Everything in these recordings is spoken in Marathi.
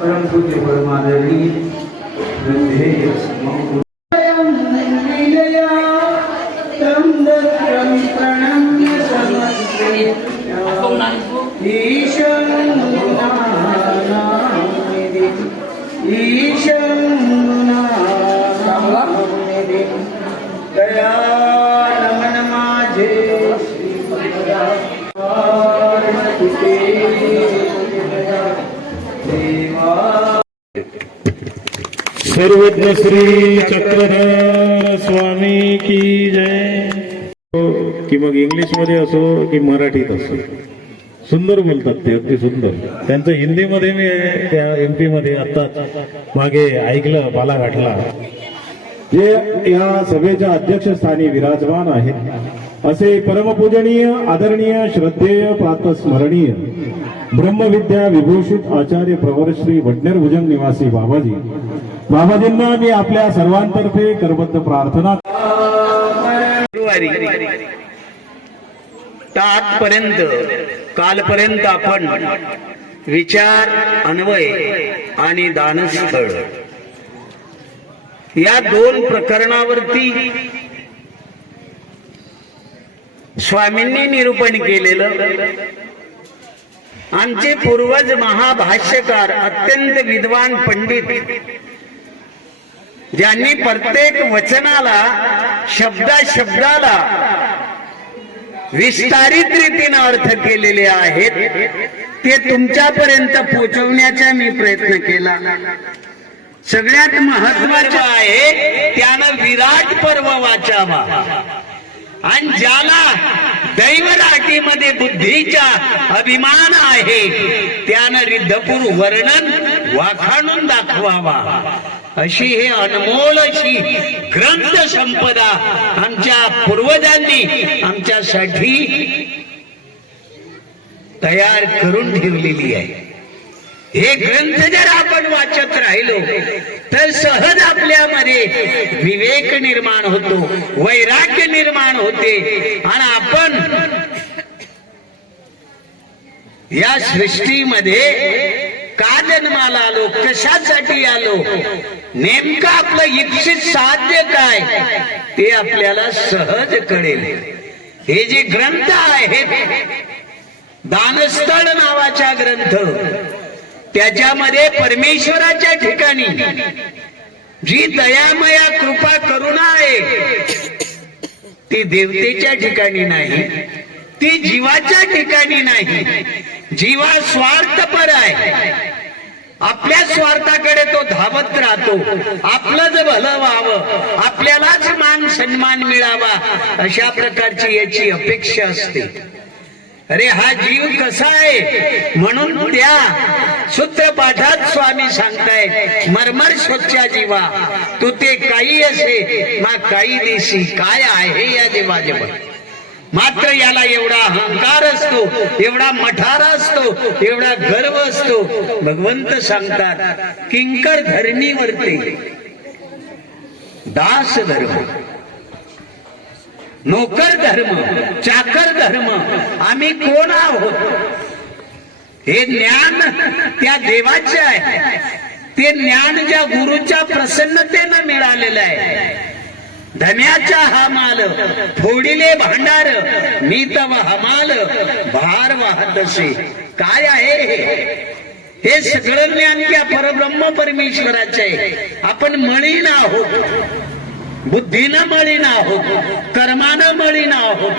परमपूज्य परमादरणीय श्रद्धेय प्रणम्य समस्ते ईशं दया नमन माझे सर्वज्ञ श्री चक्रधर स्वामी की जय. की मग इंग्लिश मध्ये असो की मराठीत असो सुंदर बोलतात ते, अगदी सुंदर. त्यांचं हिंदीमध्ये मी त्या MP मध्ये आता मागे ऐकलं बालाघाटला. जे या सभेच्या अध्यक्षस्थानी विराजमान आहेत असे परमपूजनीय आदरणीय श्रद्धेय प्रातस्मरणीय ब्रह्मविद्या विभूषित आचार्य प्रवर श्री वडनेर भुजंग निवासी बाबाजींना मी आपल्या सर्वांतर्फे करबद्ध प्रार्थना. आजपर्यंत कालपर्यंत आपण विचार अन्वय आणि दानस्थळ या दोन प्रकरणावरती स्वामींनी निरूपण केलेलं. आमचे पूर्वज महाभाष्यकार अत्यंत विद्वान पंडित ज्यांनी प्रत्येक वचनाला शब्दाला विस्तारित रीतीने अर्थ केलेले आहेत ते तुमच्यापर्यंत पोहोचवण्याचा मी प्रयत्न केला. सगळ्यात महत्वाचं आहे त्यानं विराट पर्व वाचावा आणि ज्याला दैवराटीमध्ये बुद्धीचा अभिमान आहे त्यानं रिद्धपूर वर्णन वाखाणून दाखवावा. अशी हे अनमोल अशी ग्रंथ संपदा आमच्या पूर्वजांनी आमच्यासाठी तयार करून ठेवलेली आहे. हे ग्रंथ जर आपण वाचत राहिलो तर सहज आपल्यामध्ये विवेक निर्माण होतो, वैराग्य निर्माण होते आणि आपण या सृष्टीमध्ये का जन्माला आलो, कशासाठी आलो, नेमकं आपलं इच्छित साध्य काय ते आपल्याला सहज कळेल. हे जे ग्रंथ आहेत दानस्थळ नावाचा ग्रंथ त्याच्यामध्ये परमेश्वराच्या ठिकाणी जी दयामया कृपा करुणा आहे ती देवतेच्या ठिकाणी नाही, ती जीवाच्या ठिकाणी नाही. जीवा स्वार्थपर आहे, आपल्या स्वार्थाकडे तो धावत राहतो. आपलंच भलं व्हावं, आपल्यालाच मान सन्मान मिळावा अशा प्रकारची याची अपेक्षा असते. अरे हा जीव कसा आहे म्हणून त्या सूत्रपाठात स्वामी सांगताय मरमर स्वच्छ जीवा तू ते काही असे मा काही देशी काय आहे या देवाजवळ. मात्र याला एवढा अहंकार असतो, एवढा मठारा असतो, एवढा गर्व असतो. भगवंत सांगतात किंकर धरणीवरती दास धर्म, नोकर धर्म, चाकर धर्म, आम्ही कोण आहोत हे ज्ञान त्या देवाचे आहे. ते ज्ञान ज्या गुरुच्या प्रसन्नतेनं मिळालेलं आहे. धन्याचा हा माल फोडिले भांडार मी तव हमाल भार वाहत असे. काय आहे हे सगळं ज्ञान त्या परब्रह्म परमेश्वराचे आहे. आपण मळीन आहोत, बुद्धीनं मळीन आहोत, कर्मानं मळीन आहोत,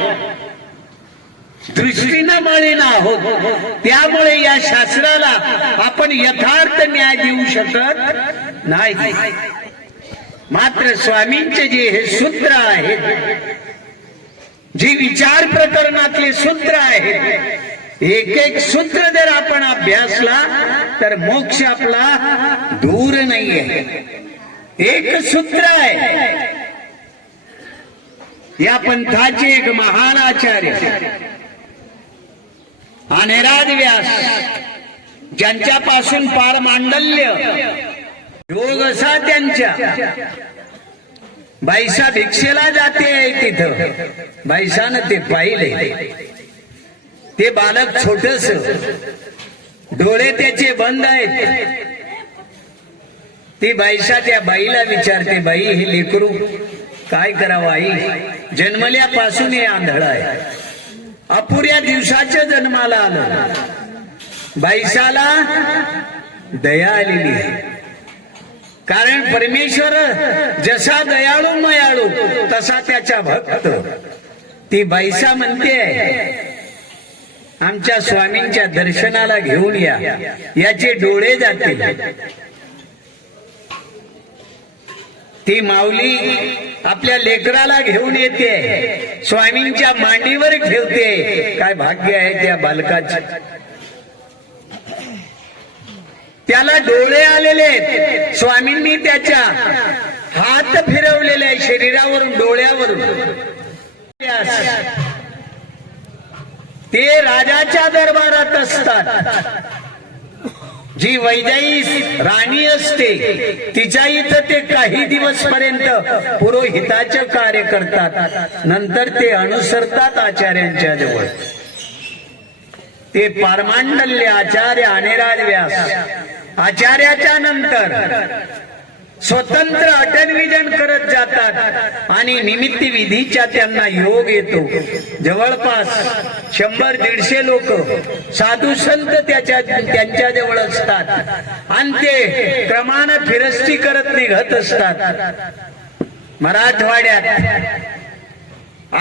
दृष्टीनं मळीन आहोत. त्यामुळे या शास्त्राला आपण यथार्थ न्याय देऊ शकत नाही. मात्र स्वामींचे जे हे सूत्र आहेत, जी विचार प्रकरणातले सूत्र आहेत, एक एक सूत्र जर आपण अभ्यासला तर मोक्ष आपला दूर नाहीये. एक सूत्र आहे या पंथाचे एक महान आचार्य अनिराज व्यास ज्यांच्यापासून पार मांडल्य योग असा त्यांच्या बाईसा भिक्षेला जाते तिथं बाईसानं ते पाहिले ते बालक छोटस डोळे त्याचे बंद आहेत ती बाईसा त्या बाईला विचारते बाई हे लेकरू काय करावं आई जन्मल्यापासून हे आंधळ आहे अपुऱ्या दिवसाच्या जन्माला आलं बाईसाला दया आलेली आहे कारण परमेश्वर जसा दयाळू मयाळू तसा त्याचा भक्त ती बाईसा म्हणते आमच्या स्वामींच्या दर्शनाला घेऊन या याचे डोळे जातील ती माऊली आपल्या लेकराला घेऊन येते स्वामींच्या मांडीवर ठेवते काय भाग्य आहे त्या बालकाचे त्याला डोळे आलेले आहेत स्वामींनी त्याच्या हात फिरवलेले आहे शरीरावरून डोळ्यावरून ते राजाच्या दरबारात असतात जी वैजाई राणी असते तिच्या इथं ते काही दिवस पर्यंत पुरोहिताचे कार्य करतात नंतर ते अनुसरतात आचार्यांच्या जवळ ते पारमांडल्य आचार्य अनिराज व्यास आचार्याच्या नंतर स्वतंत्र अटल विजन करत जातात आणि निमित्त विधीच्या त्यांना योग येतो जवळपास 100-150 लोक साधू संत त्यांच्या जवळ असतात आणि ते क्रमानं फिरस्ती करत निघत असतात मराठवाड्यात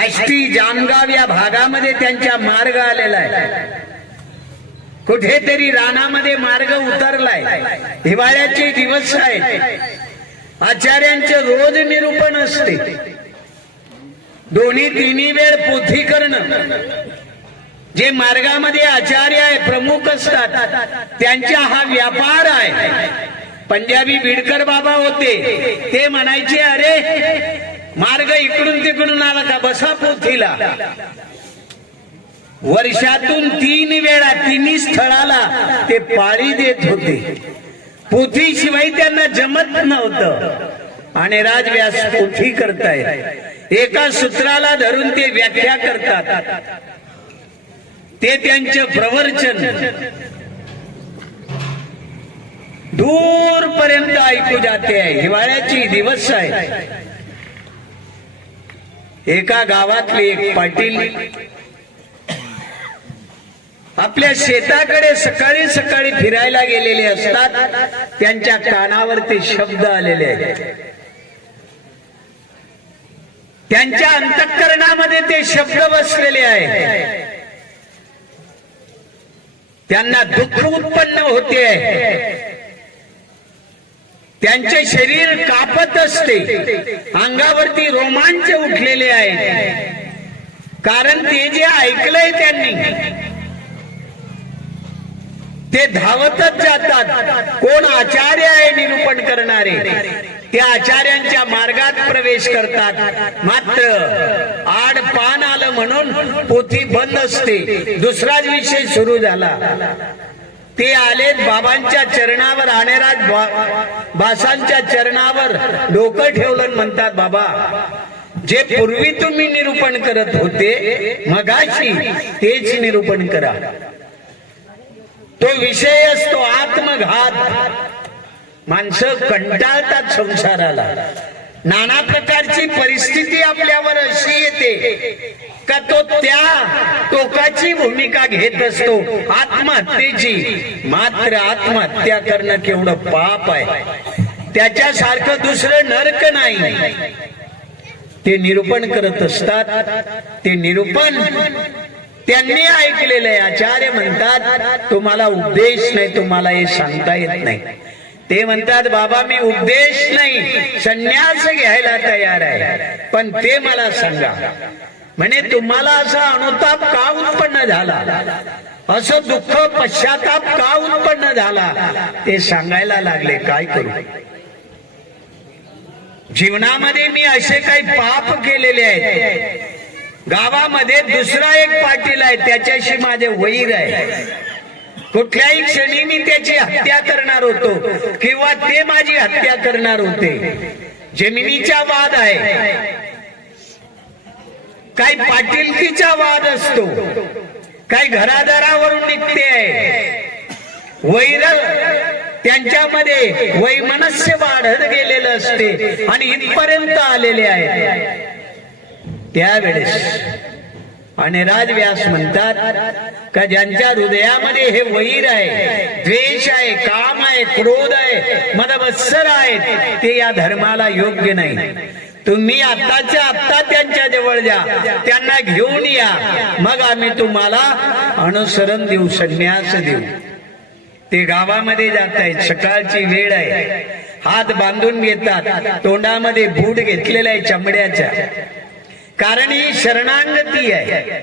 आष्टी जामगाव या भागामध्ये त्यांचा मार्ग आलेला आहे कुठेतरी रानामध्ये मार्ग उतरलाय हिवाळ्याचे दिवस आहेत आचार्यांचे रोज निरूपण असते 2-3 वेळ पोथी करणं जे मार्गामध्ये आचार्य आहे प्रमुख असतात त्यांचा हा व्यापार आहे पंजाबी बिडकर बाबा होते ते म्हणायचे अरे मार्ग इकडून तिकडून आला का बसा पोथीला वर्षातून 3 वेळा 3 स्थळाला ते पाळी देत होते पोथीशिवाय त्यांना जमत नव्हतं आणि राजव्यास पोथी करतायत एका सूत्राला धरून ते व्याख्या करतात ते त्यांचे प्रवचन दूर पर्यंत ऐकू जाते आहे हिवाळ्याची दिवस आहे एका गावातले एक पाटील आपल्या शेताकडे सकाळी सकाळी फिरायला गेलेले असतात त्यांच्या कानावर ते शब्द आलेले आहेत त्यांच्या अंतःकरणामध्ये ते शब्द बसलेले आहेत त्यांना दुःख उत्पन्न होते त्यांचे शरीर कापत असते अंगावरती रोमांच उठलेले आहे कारण ते जे ऐकलंय त्यांनी ते धावतच जातात कोण आचार्य आहे निरूपण करणारे त्या आचार्यांच्या मार्गात प्रवेश करतात मात्र आड पान आलं म्हणून पोथी बंद असते दुसराच विषय सुरू झाला ते आलेत बाबांच्या चरणावर अनिराज बासांच्या चरणावर डोकं ठेवलं म्हणतात बाबा जे पूर्वी तुम्ही निरूपण करत होते मगाशी तेच निरूपण करा तो विषय असतो आत्मघात माणसं कंटाळतात संसाराला नाना प्रकारची परिस्थिती आपल्यावर अशी येते का तो त्या टोकाची भूमिका घेत असतो आत्महत्येची मात्र आत्महत्या करणं केवढं पाप आहे त्याच्यासारखं दुसरं नरक नाही ते निरूपण करत असतात ते निरूपण त्यांनी ऐकलेलं आहे आचार्य म्हणतात तुम्हाला उपदेश नाही तुम्हाला हे सांगता येत नाही ते म्हणतात बाबा मी उपदेश नाही संन्यास घ्यायला तयार आहे पण ते मला सांगा म्हणे तुम्हाला असा अनुताप का उत्पन्न झाला असं दुःख पश्चाताप का उत्पन्न झाला ते सांगायला लागले काय करू जीवनामध्ये मी असे काही पाप केलेले आहेत गावामध्ये दुसरा एक पाटील आहे, त्याच्याशी माझे वैर आहे. कुठल्याही क्षणी मी त्याची हत्या करणार होतो किंवा ते माझी हत्या करणार होते. जमिनीचा वाद आहे, काही पाटीलकीचा वाद असतो, काही घरादारावरून निघते आहे. वैर त्यांच्यामध्ये वैमनस्य वाढत गेलेलं असते आणि इथपर्यंत आलेले आहेत. त्यावेळेस आणि राजव्यास म्हणतात का ज्यांच्या हृदयामध्ये हे वैर आहे, द्वेष आहे, काम आहे, क्रोध आहे, मदमत्सर आहेत, ते या धर्माला योग्य नाही. तुम्ही आत्ताच्या आत्ता त्यांच्या जवळ जा, त्यांना घेऊन या, मग आम्ही तुम्हाला अनुसरण देऊ, संन्यास देऊ. ते गावामध्ये जात आहेत, सकाळची वेळ आहे, हात बांधून घेतात, तोंडामध्ये बूट घेतलेला आहे चमड्याच्या, कारण ही शरणागती आहे.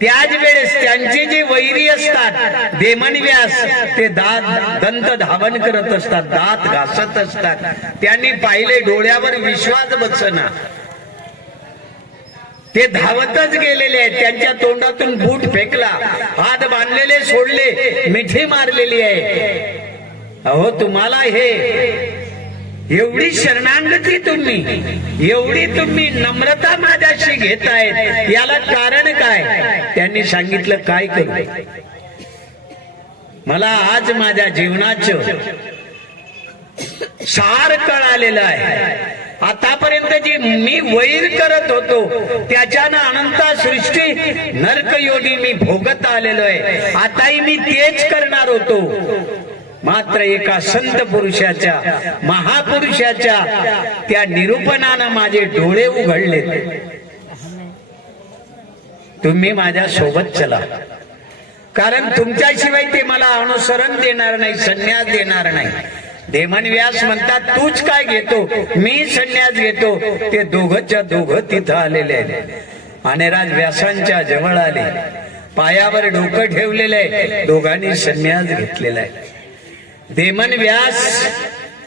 त्याच वेळेस त्यांचे जे वैरी असतात देमनव्यास, ते दंत धावन करत असतात, दात घासत असतात. त्यांनी पाहिले, डोळ्यावर विश्वास बसना, ते धावतच गेलेले आहेत. त्यांच्या तोंडातून बूट फेकला, हात बांधलेले सोडले, मिठी मारलेली आहे. अहो तुम्हाला हे एवढी शरणागती, एवढी तुम्ही नम्रता माझ्याशी घेतायत, याला कारण काय? त्यांनी सांगितलं, काय करू, मला आज माझ्या जीवनाचं सार कळालेलं आहे. आतापर्यंत जी मी वैर करत होतो त्याच्यानं अनंत सृष्टी नरकयोनी मी भोगत आलेलो आहे. आताही मी तेच करणार होतो, मात्र एका संत पुरुषाच्या, महापुरुषाच्या त्या निरूपणानं माझे डोळे उघडले. तुम्ही माझ्या सोबत चला, कारण तुमच्याशिवाय ते मला अनुसरण देणार नाही, संन्यास देणार नाही. देमनव्यास म्हणतात, तूच काय घेतो, मी संन्यास घेतो. ते दोघंच्या दोघं तिथं आलेले आहेत आणि राजव्यासांच्या जवळ आले, पायावर डोकं ठेवलेलं आहे, दोघांनी संन्यास घेतलेला आहे. देमनव्यास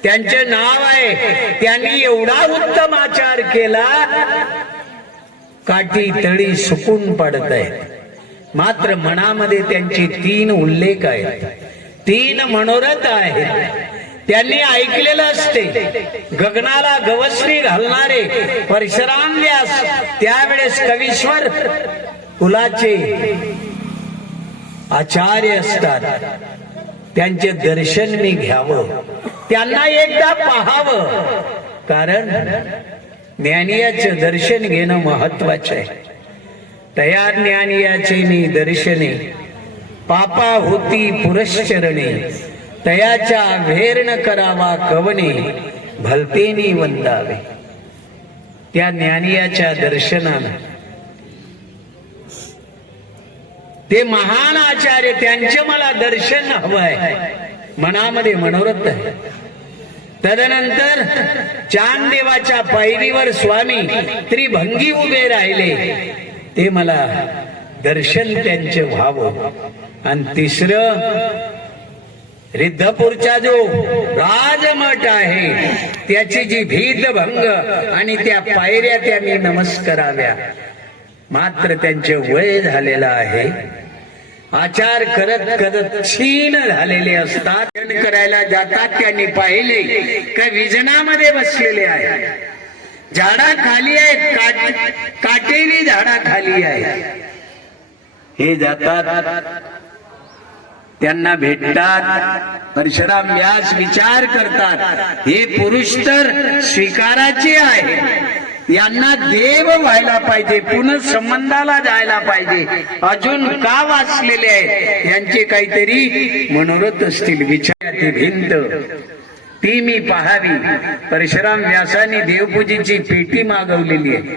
त्यांचे नाव आहे, त्यांनी एवढा उत्तम आचार केला, काठी तळी सुकून पडत आहे. मात्र मनामध्ये त्यांचे 3 उल्लेख आहेत, 3 मनोरथ आहेत. त्यांनी ऐकलेलं असते, गगनाला गवसणी घालणारे परशुराम व्यास त्यावेळेस कवीश्वर कुलाचे आचार्य असतात. त्यांचे दर्शन मी घ्यावं, त्यांना एकदा पाहावं, कारण ज्ञानियाचं दर्शन घेणं महत्वाचं आहे. तया ज्ञानियाचे नी दर्शने पापा होती पुरश्चरणे, तयाच्या वेर्ण करावा कवने भलतेनी वंदावे. त्या ज्ञानियाच्या दर्शनानं ते महान आचार्य, त्यांचे मला दर्शन हवं आहे, मनामध्ये मनोरथ आहे. तदनंतर चांदेवाच्या पायरीवर स्वामी त्रिभंगी उभे राहिले, ते मला दर्शन त्यांचे व्हावं. आणि 3रं, रिद्धपूरचा जो राजमठ आहे त्याची जी भीतभंग आणि त्या पायऱ्या त्या मी नमस्काराव्या. मात्र त्यांचे वय झालेलं आहे, आचार करत करत क्षीण झालेले असतात. करायला जातात, त्यांनी पाहिले का विजनामध्ये बसलेले आहे, झाडाखाली आहेत, काटेरी झाडाखाली आहे. हे जातात, त्यांना भेटतात. परशुराम व्यास विचार करतात, हे पुरुष तर स्वीकाराचे आहे, यांना देव व्हायला पाहिजे, पुन्हा संबंधाला जायला पाहिजे, अजून का वाचलेले आहेत, यांचे काहीतरी मनोरथ असतील. विचाराची भिंत ती मी पाहावी. परशुराम व्यासाने देवपूजेची पेटी मागवलेली आहे,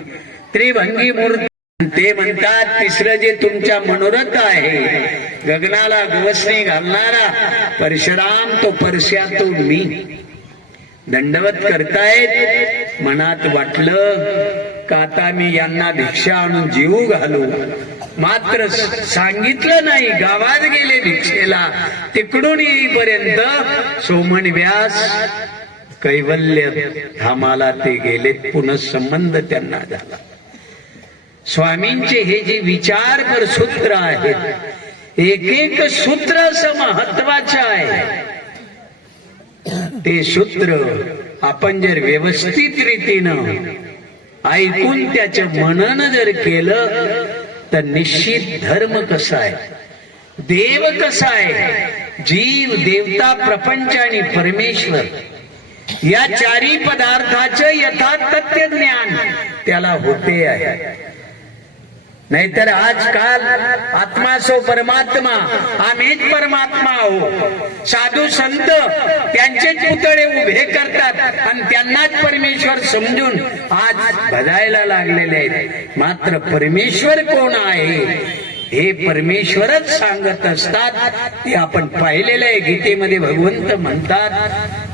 त्रिभंगी मूर्ती. ते म्हणतात, 3रं जे तुमच्या मनोरथ आहे, गगनाला गवसणी घालणारा परशुराम, तो परश्या, तो मी. दंडवत करतायत. मनात वाटलं का आता मी यांना भिक्षा आणून जीव घालू, मात्र सांगितलं नाही. गावात गेले भिक्षेला, तिकडून येईपर्यंत सोमन व्यास कैवल्य धामाला ते गेलेत. पुन्हा संबंध त्यांना झाला. स्वामींचे हे जे विचारपर सूत्र आहेत, एक एक सूत्र असं महत्वाचं आहे. ते सूत्र आपण जर व्यवस्थित रीतीनं ऐकून त्याचं मनन जर केलं तर निश्चित धर्म कसा आहे, देव कसा आहे, जीव देवता प्रपंच आणि परमेश्वर या चारी पदार्थाचं यथातथ्य ज्ञान त्याला होते आहे. नाहीतर आजकाल आत्मा सो परमात्मा, आम्हीच परमात्मा हो, साधू संत त्यांचेच पुतळे उभे करतात आणि त्यांनाच परमेश्वर समजून आज भजायला लागलेले आहेत. मात्र परमेश्वर कोण आहे हे परमेश्वरच सांगत असतात. ते आपण पाहिलेलं आहे. गीतेमध्ये भगवंत म्हणतात,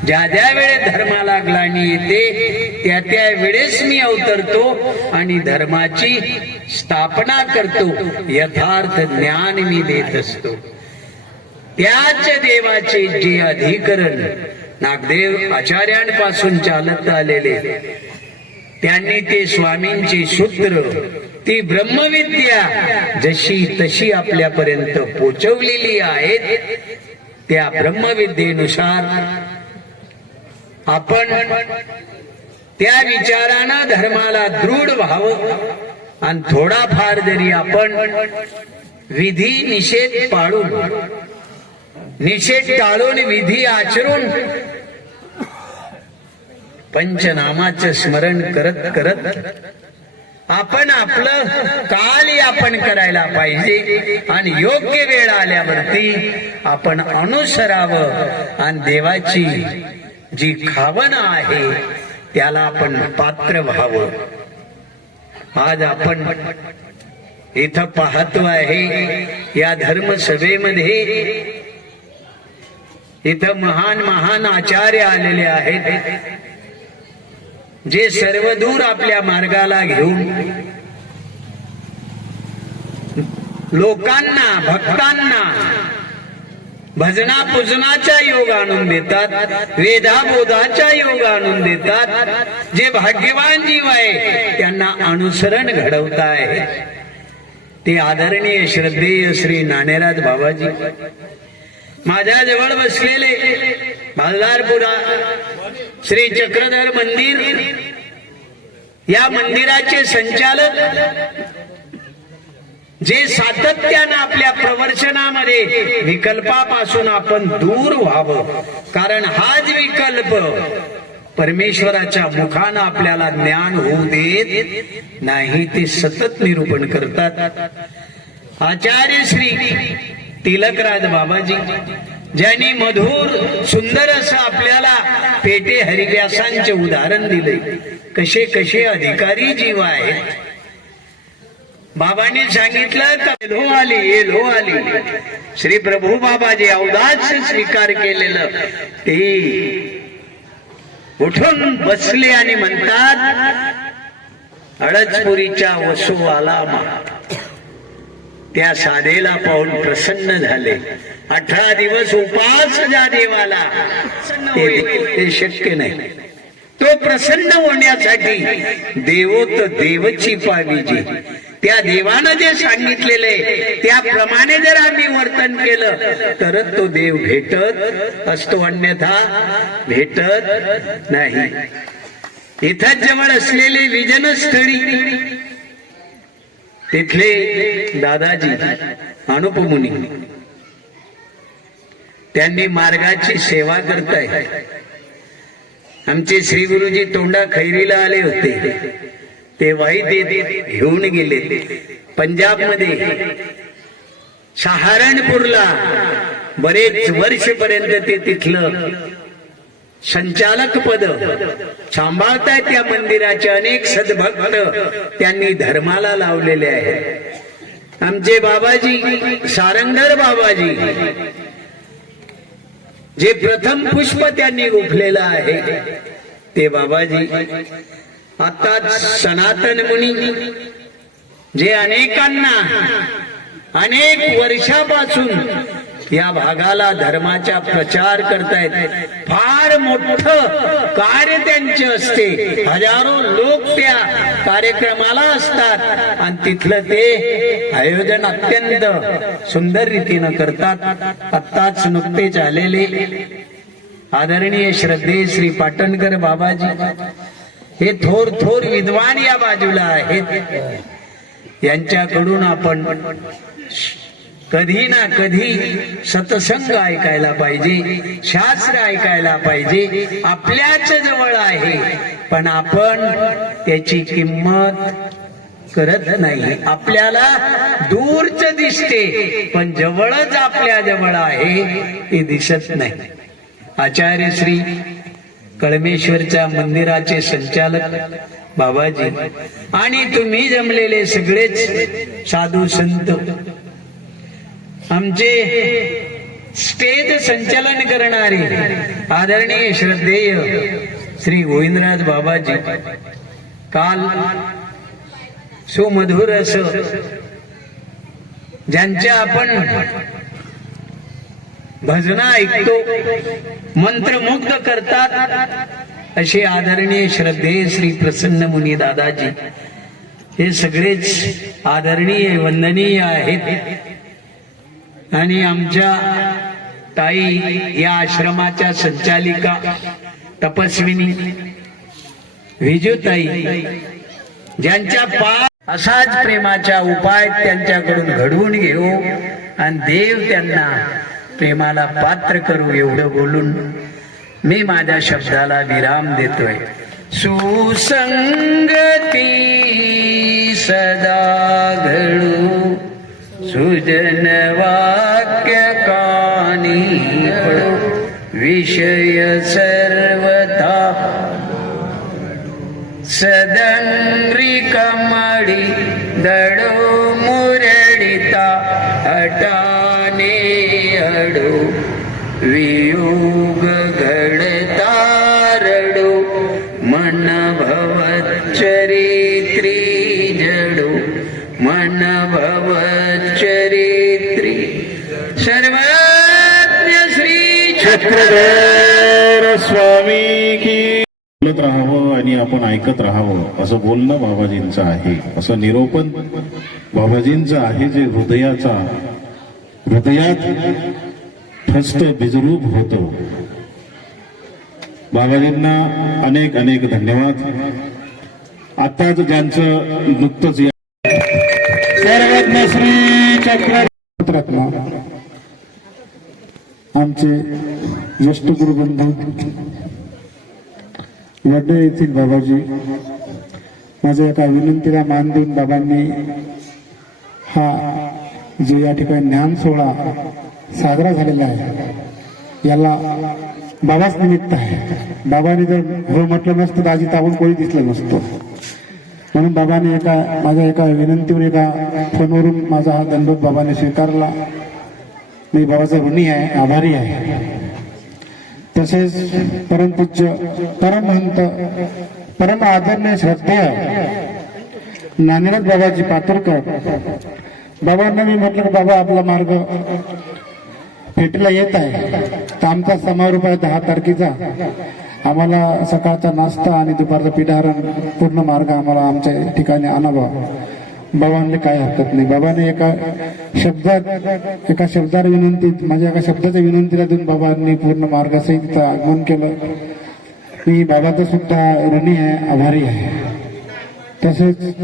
ज्या ज्या वेळे धर्माला ग्लानी येते त्या त्या वेळेस मी अवतरतो आणि धर्माची स्थापना करतो, यथार्थ ज्ञान मी देत असतो. त्याच देवाचे जे अधिकरण नागदेव आचार्यांपासून चालत आलेले, त्यांनी ते स्वामींचे सूत्र, ती ब्रह्मविद्या जशी तशी आपल्यापर्यंत पोचवलेली आहेत. त्या ब्रह्मविद्येनुसार आपण त्या विचारानं धर्माला दृढ व्हावं आणि थोडाफार जरी आपण विधी निषेध पाळून, निषेध टाळून विधी आचरून पंचनामाचं स्मरण करत करत आपण आपलं कालयापन करायला पाहिजे आणि योग्य वेळ आल्यावरती आपण अनुसरावं आणि देवाची जी खावण आहे त्याला आपण पात्र व्हावं. आज आपण इथं पाहतो आहे या धर्मसभेमध्ये इथं महान महान आचार्य आलेले आहेत, जे सर्वदूर आपल्या मार्गाला घेऊन लोकांना, भक्तांना भजना पूजनाचा योग आणून देतात, वेदाबोधाचा योग आणून देतात. जे भाग्यवान जीव आहे त्यांना अनुसरण घडवताय ते आदरणीय श्रद्धेय श्री ज्ञानेराज बाबाजी माझ्या जवळ बसलेले बालदारपुरा श्री चक्रधर मंदिर, या मंदिराचे संचालक, जे सातत्यानं आपल्या प्रवर्चनामध्ये विकल्पापासून आपण दूर व्हावं, कारण हाच विकल्प परमेश्वराच्या मुखानं आपल्याला ज्ञान होऊ देत नाही, ते सतत निरूपण करतात. आचार्य श्री तिलकराज बाबाजी ज्यांनी मधुर सुंदर असं आपल्याला पेटे हरिव्यासांचे उदाहरण दिले, कसे कसे अधिकारी जीव आहेत. बाबांनी सांगितलं का लो आली, ये लो आली. श्री प्रभू बाबाजी अवदास स्वीकार केलेलं ते उठून बसले आणि म्हणतात, अडचपुरीच्या वसू आला मा. त्या साधेला पाहून प्रसन्न झाले. 18 दिवस उपास ज्या देवाला, ते शक्य नाही. तो प्रसन्न होण्यासाठी देवोत देवची पाविजी, त्या देवानं जे सांगितलेले त्याप्रमाणे जर आम्ही वर्तन केलं तरच तो देव भेटत असतो, अन्यथा भेटत नाही. इथं जवळ असलेले विजनस्थळी तिथले दादाजी अनुपमुनी त्यांनी मार्गाची सेवा करताय. आमचे श्री गुरुजी तोंडा खैरीला आले होते, तेव्हाही ते घेऊन गेले. पंजाब मध्ये सहारणपूरला बरेच वर्षपर्यंत ते तिथलं संचालक पद सांभाळताय. त्या मंदिराचे अनेक सद्भक्त त्यांनी धर्माला लावलेले आहेत. आमचे बाबाजी सारंगधर बाबाजी, जे प्रथम पुष्प त्यांनी रोखलेलं आहे, ते बाबाजी आता सनातन मुनी, जे अनेकांना अनेक वर्षापासून या भागाला धर्माचा प्रचार करतायत. फार मोठं कार्य त्यांचे असते. हजारो लोक त्या कार्यक्रमाला असतात आणि तिथलं ते आयोजन अत्यंत सुंदर रीतीनं करतात. आत्ताच नुकतेच आलेले आदरणीय श्रद्धेय श्री पाटणकर बाबाजी हे थोर थोर विद्वान या बाजूला आहेत. यांच्याकडून आपण कधी ना कधी सत्संग ऐकायला पाहिजे, शास्त्र ऐकायला पाहिजे. आपल्याच जवळ आहे पण आपण त्याची किंमत करत नाही. आपल्याला दूरच दिसते पण जवळच आपल्या जवळ आहे हे दिसत नाही. आचार्य श्री कळमेश्वरच्या मंदिराचे संचालक बाबाजी आणि तुम्ही जमलेले सगळेच साधू संत, आमचे स्टेज संचालन करणारे आदरणीय श्रद्धेय श्री गोविंदराज बाबाजी, काल सुमधुर असं ज्यांच्या आपण भजना ऐकतो, मंत्रमुग्ध करतात असे आदरणीय श्रद्धेय श्री प्रसन्न मुनी दादाजी हे सगळेच आदरणीय वंदनीय आहेत. आणि आमच्या ताई या आश्रमाच्या संचालिका तपस्विनी विजूताई, ज्यांच्या असाच प्रेमाचा उपाय त्यांच्याकडून घडवून घेऊ आणि देव त्यांना प्रेमाला पात्र करू एवढं बोलून मी माझ्या शब्दाला विराम देतोय. सुसंगती सदा घडू, सुजन वाक्य कानी पडो, विषय सर्वथा सदंग्री कमळी दडो मुरडिता हटाने हडो, वियोग घडता रडो, मन भवत चरित्री जडो, मन भवत चरित्री. सर्वज्ञ श्री चक्रधर स्वामी की. बोलत राहावं आणि आपण ऐकत राहावं असं बोलणं बाबाजींचं आहे, असं निरोपण बाबाजींचं आहे, जे हृदयात ठसत बिजरूप होत. बाबाजींना अनेक अनेक धन्यवाद. आताच ज्यांचं नुकतंच सर्वज्ञ श्री चक्ररत्न आमचे ज्येष्ठ गुरुबंधू वडे येथील बाबाजी, माझ्या एका विनंतीला मान देऊन बाबांनी हा जो या ठिकाणी ज्ञान सोहळा साजरा झालेला आहे याला बाबाच निमित्त आहे. बाबांनी जर हो म्हटलं नसतं तर आजी ताबून कोणी दिसलं नसतं. म्हणून बाबांनी माझ्या एका विनंतीवर एका फोनवरून माझा हा दंडोत बाबांनी स्वीकारला. मी बाबाचा ऋणी आहे, आभारी आहे. तसेच परमपूज्य परमहंत परम आदरणीय श्रद्धेय ज्ञानीनाथ बाबाजी पातुरकर बाबांना मी म्हटलं की बाबा आपला मार्ग भेटीला येत आहे तर आमचा समारोप आहे 10 तारखेचा. आम्हाला सकाळचा नाश्ता आणि दुपारचा पिठाहारण पूर्ण मार्ग आम्हाला आमच्या ठिकाणी आणावा. बाबांनी काय हरकत नाही. बाबाने एका शब्दावर विनंती, माझ्या एका शब्दाच्या विनंतीला देऊन बाबांनी पूर्ण मार्गासहित आगमन केलं. मी बाबाचा सुद्धा ऋणी आहे, आभारी आहे. तसेच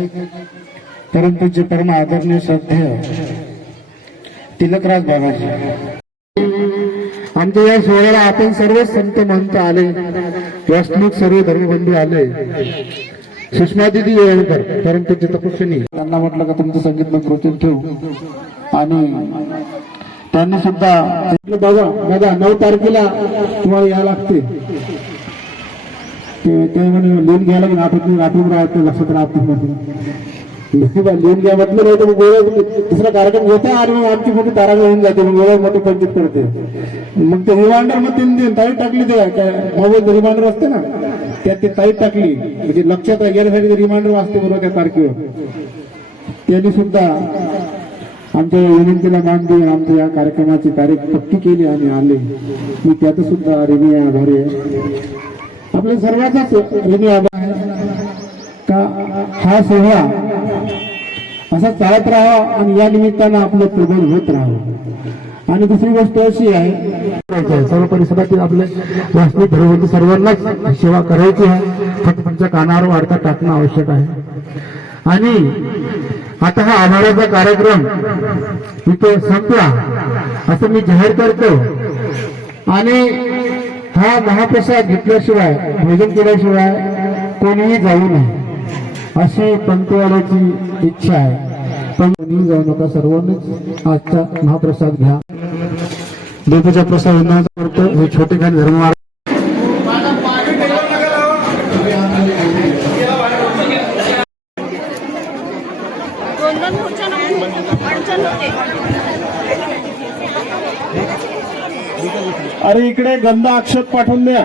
परमपूज्य परम आदरणीय श्रद्धेय तिलकराज बाबाजी, आमच्या या सोहळ्याला आपण सर्व संत महंत आले, वास्तविक सर्व धर्मबंधू आले. सुषमा दिदी येळकर परमपूज्य तपस्विनी, त्यांना म्हटलं का तुमचं संगीत मग रोचून ठेवू. आणि त्यांनी सुद्धा बाबा माझा 9 तारखेला तुम्हाला यायला लागते. ते म्हणे लिहून घ्यायला आठवून राहते, लक्षात राहते. लिहून घ्या म्हटलं नाही तर मग दुसरा कार्यक्रम होता आणि मग आमची मोठी तारांबळ होऊन जाते, मग वेळ मोठी पंचित करते. मग ते रिमाइंडर मग 3 दिन तारीख टाकली, ते मोबाईल रिमाइंडर असते ना त्यात ती तारीख टाकली, म्हणजे लक्षात गेल्यासाठी रिमाइंडर वाचते बरोबर त्या तारखेवर. त्यांनी सुद्धा आमच्या विनंतीला मान देऊन आमच्या या कार्यक्रमाची तारीख पक्की केली आणि आले. मी त्यात सुद्धा ऋणी आभारी आहे. आपल्या सर्वांचाच ऋणी आभार आहे का हा सोहळा असा चालत राहावा आणि या निमित्तानं आपलं प्रबोध होत राहावं. आणि दुसरी गोष्ट अशी आहे, सर्व परिसरातील आपले वास्तविक धर्मवंत सर्वांनाच सेवा करायची आहे. फक्त तुमच्या कानावर वार्ता टाकणं आवश्यक आहे. आणि आता हा आभाराचा कार्यक्रम इथे संपला असं मी जाहीर करतो. आणि हा महाप्रसाद घेतल्याशिवाय, भोजन केल्याशिवाय कोणीही जाऊ नये अशी पंतवाल्याची इच्छा आहे. पण कोणीही जाऊ नका, सर्वांनीच आजचा महाप्रसाद घ्या. देवाच्या प्रसाद विनंती करतो. हे छोटे खाली धर्म अरे इकडे गंधा अक्षत पाठवून द्या.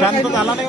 शांत झाला नाही